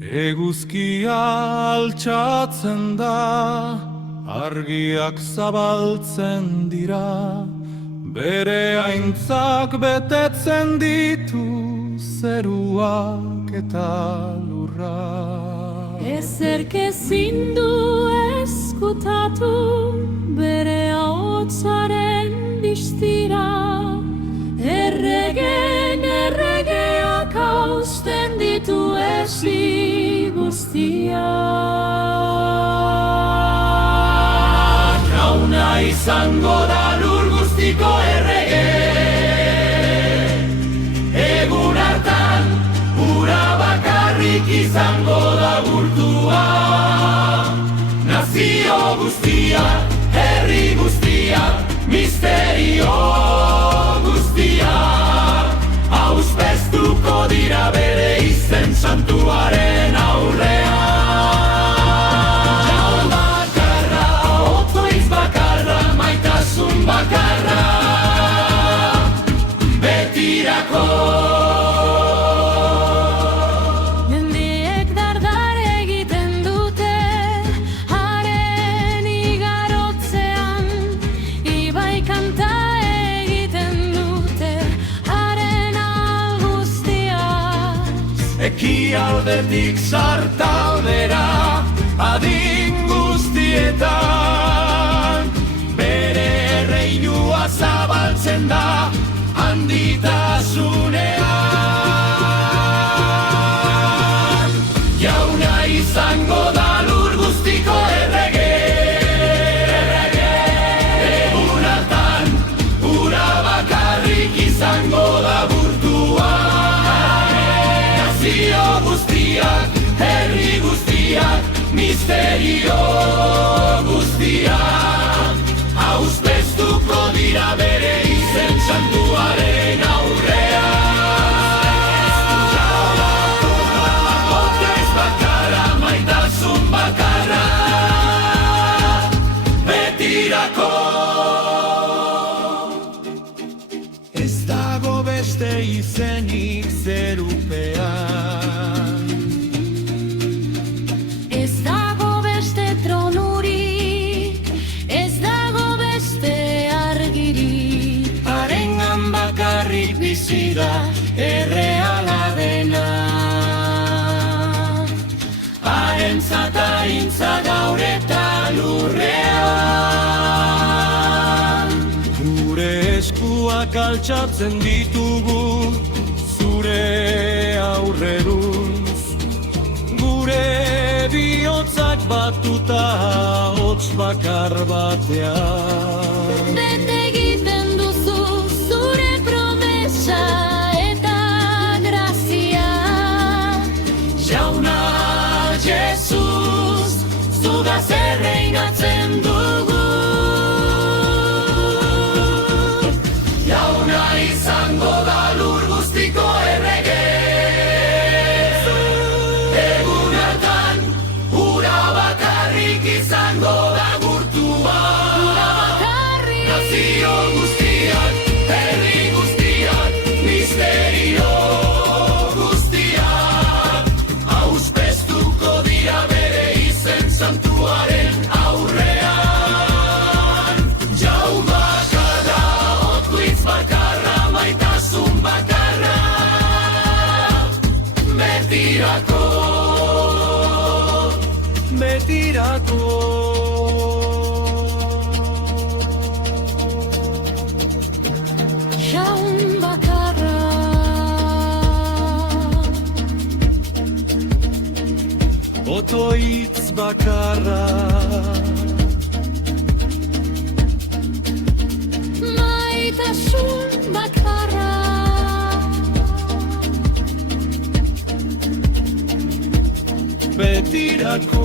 Eguzkia altxatzen da, argiak zabaltzen dira, bere aintzak betetzen ditu zeruak eta lurra. Ezerk ezin du ezkutatu bere ahotsaren distira, erregen erregeak hausten ditu esi guztiak. Jauna izango da lur guztiko errege, egun hartan ura bakarrik izango da gurtua. Nazio guztia, herri guztia, misterio guztia, auspeztuko dira bere izen santuaren aurrean. Jaun bakarra, otoitz bakarra, maitasun bakarra, betirako. Ekialdetik sartaldera, adin guztietan, bere reinua zabaltzen da handitasunean. Jauna izango da lur guztiko errege, egun hartan ura bakarrik izango da burtua. Nazio guztiak, herri guztiak, misterio guztiak, auspeztuko dira bere izen santuaren aurrean. Otoitz bakarra, maitasun bakarra, betirako. Ez dago beste izenik zerupean, erreala dena. Harentzat aintza gaur eta lurrean. Gure eskuak altxatzen ditugu zure aurreruz, gure bihotzak batuta hotz bakar batean. Bete egiten duzu zure promesa eta grazia. Jauna Jesus, zugaz erreinatzen dugu. Jauna izango da lur guztiko errege, egun hartan ura bakarrik izango da gurtua. Nazio guztiak, herri guztiak, misterio guztiak, auspeztuko dira bere izen santuaren aurrean. Jaun bakarra, otoitz bakarra, maitasun bakarra, betirako, betirako. Jaun bakarra, Otoitz bakarra, maitasun bakarra, betirako.